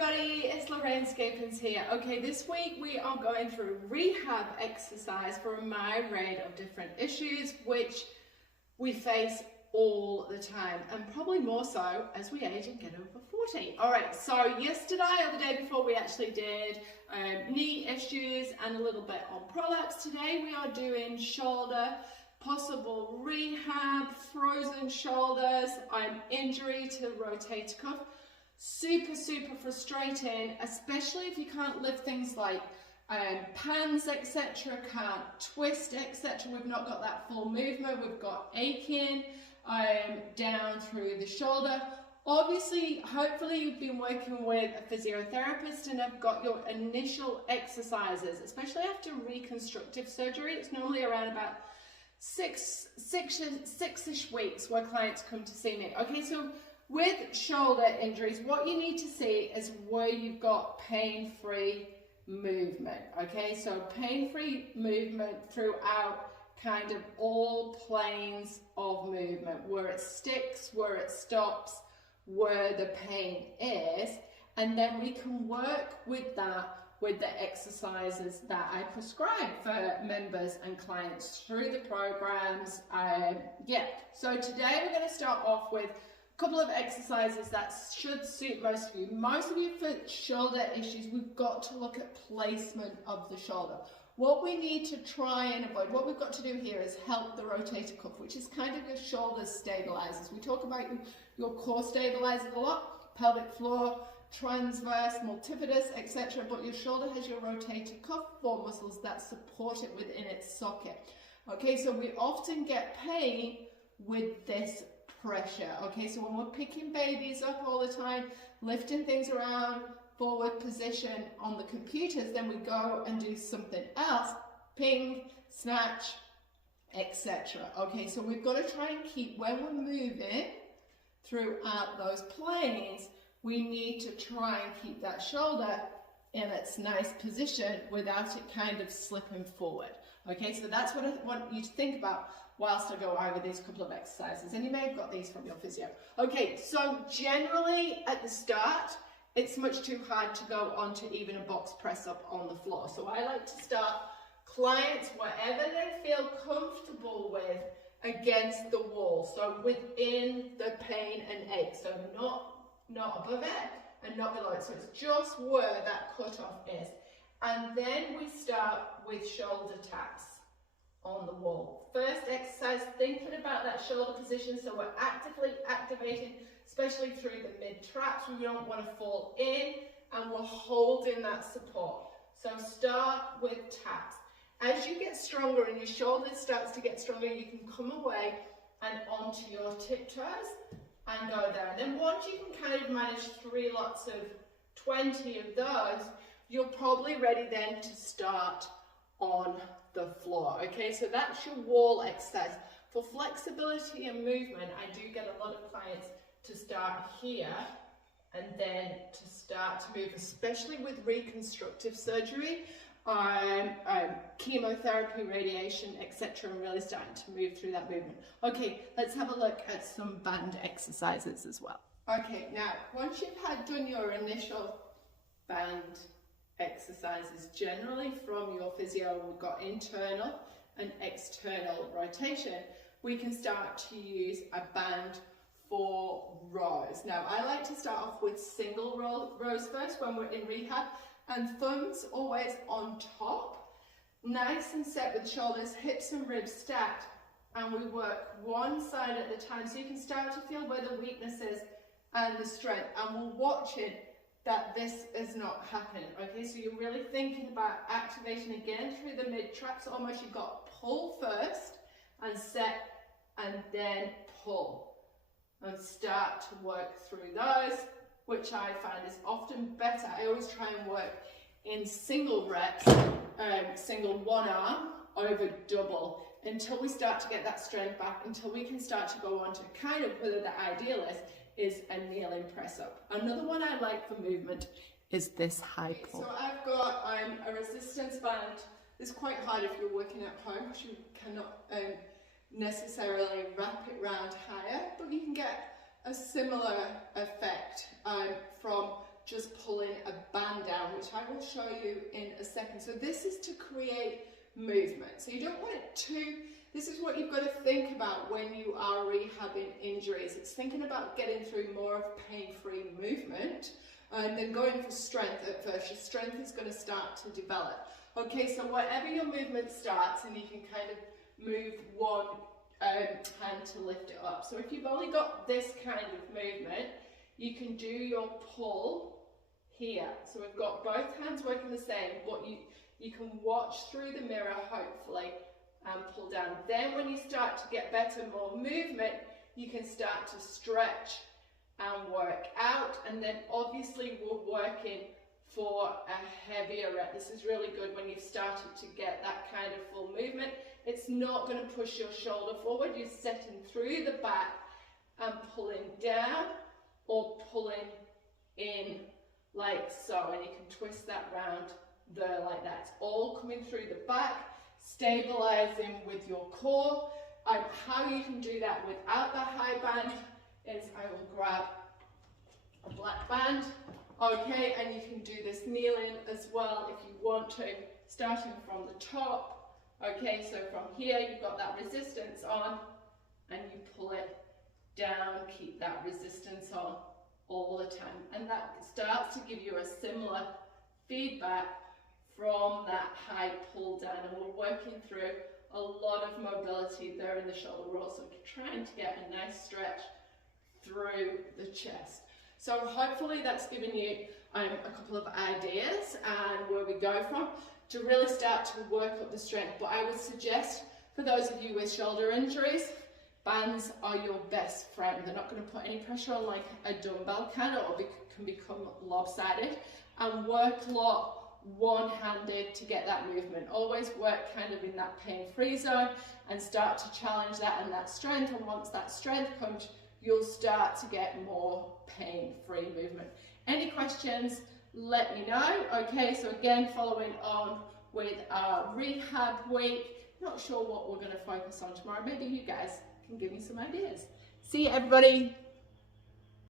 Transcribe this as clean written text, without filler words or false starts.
everybody, it's Lorraine Scapins here. Okay, this week we are going through rehab exercise for a myriad of different issues which we face all the time, and probably more so as we age and get over 40. Alright, so yesterday or the day before we actually did knee issues and a little bit on prolapse. Today we are doing shoulder, possible rehab, frozen shoulders, injury to rotator cuff. Super frustrating, especially if you can't lift things like pans, etc., can't twist, etc. We've not got that full movement. We've got aching down through the shoulder. Obviously, hopefully you've been working with a physiotherapist and have got your initial exercises, especially after reconstructive surgery. It's normally around about six-ish weeks where clients come to see me. Okay, so with shoulder injuries, what you need to see is where you've got pain-free movement. Okay, so pain-free movement throughout kind of all planes of movement, where it sticks, where it stops, where the pain is, and then we can work with that with the exercises that I prescribe for members and clients through the programs. So today we're going to start off with a couple of exercises that should suit most of you. Most of you for shoulder issues, we've got to look at placement of the shoulder. What we need to try and avoid, what we've got to do here is help the rotator cuff, which is kind of your shoulder stabilizers. We talk about your core stabilizers a lot, pelvic floor, transverse, multifidus, etc. But your shoulder has your rotator cuff core muscles that support it within its socket. Okay, so we often get pain with this pressure. Okay, so when we're picking babies up all the time, lifting things around, forward position on the computers, then we go and do something else, ping, snatch, etc. Okay, so we've got to try and keep, when we're moving throughout those planes, we need to try and keep that shoulder in its nice position without it kind of slipping forward. Okay, so that's what I want you to think about whilst I go over these couple of exercises, and you may have got these from your physio. Okay, so generally at the start, it's much too hard to go onto even a box press up on the floor. So I like to start clients wherever they feel comfortable with against the wall. So within the pain and ache. So not above it and not below it. So it's just where that cutoff is. And then we start with shoulder taps on the wall. First exercise, thinking about that shoulder position, so we're actively activating, especially through the mid-traps. We don't want to fall in, and we're holding that support. So start with taps. As you get stronger and your shoulder starts to get stronger, you can come away and onto your tiptoes and go there. And then once you can kind of manage 3 lots of 20 of those, you're probably ready then to start on the floor. Okay, so that's your wall exercise. For flexibility and movement, I do get a lot of clients to start here and then to start to move, especially with reconstructive surgery, chemotherapy, radiation, etc., and really starting to move through that movement. Okay, let's have a look at some band exercises as well. Okay, now once you've done your initial band exercises, generally from your physio, we've got internal and external rotation. We can start to use a band for rows. Now I like to start off with single rows first when we're in rehab, and thumbs always on top, nice and set with shoulders, hips and ribs stacked, and we work one side at a time, so you can start to feel where the weakness is and the strength, and we're watching that this is not happening. Okay, so you're really thinking about activation again through the mid traps. Almost you've got pull first and set and then pull, and start to work through those, which I find is often better. I always try and work in single reps, single one arm over double, until we start to get that strength back, until we can start to go on to kind of whether the ideal is a kneeling press up. Another one I like for movement is this high pull. So I've got a resistance band. It's quite hard if you're working at home because you cannot necessarily wrap it round higher, but you can get a similar effect from just pulling a band down, which I will show you in a second. So this is to create movement. So you don't want it to, this is what you've got to think about when you are rehabbing injuries. It's thinking about getting through more of pain-free movement and then going for strength at first. Your strength is going to start to develop. Okay, so wherever your movement starts, and you can kind of move one hand to lift it up. So if you've only got this kind of movement, you can do your pull here. So we've got both hands working the same, but you can watch through the mirror, hopefully, and pull down. Then when you start to get better, more movement, you can start to stretch and work out. And then obviously we're working for a heavier rep. This is really good when you've started to get that kind of full movement. It's not going to push your shoulder forward. You're setting through the back and pulling down or pulling in like so. And you can twist that round there like that. It's all coming through the back, stabilizing with your core. How you can do that without the high band is I will grab a black band. Okay, and you can do this kneeling as well if you want to, starting from the top. Okay, so from here you've got that resistance on and you pull it down, keep that resistance on all the time. And that starts to give you a similar feedback from that high pull down. And we're working through a lot of mobility there in the shoulder. We're also trying to get a nice stretch through the chest. So hopefully that's given you a couple of ideas and where we go from to really start to work up the strength. But I would suggest for those of you with shoulder injuries, bands are your best friend. They're not going to put any pressure on like a dumbbell can, or can become lopsided. And work a lot one-handed to get that movement. Always work kind of in that pain-free zone and start to challenge that and that strength. And once that strength comes, you'll start to get more pain-free movement. Any questions, let me know. Okay, so again, following on with our rehab week. Not sure what we're going to focus on tomorrow. Maybe you guys can give me some ideas. See you, everybody.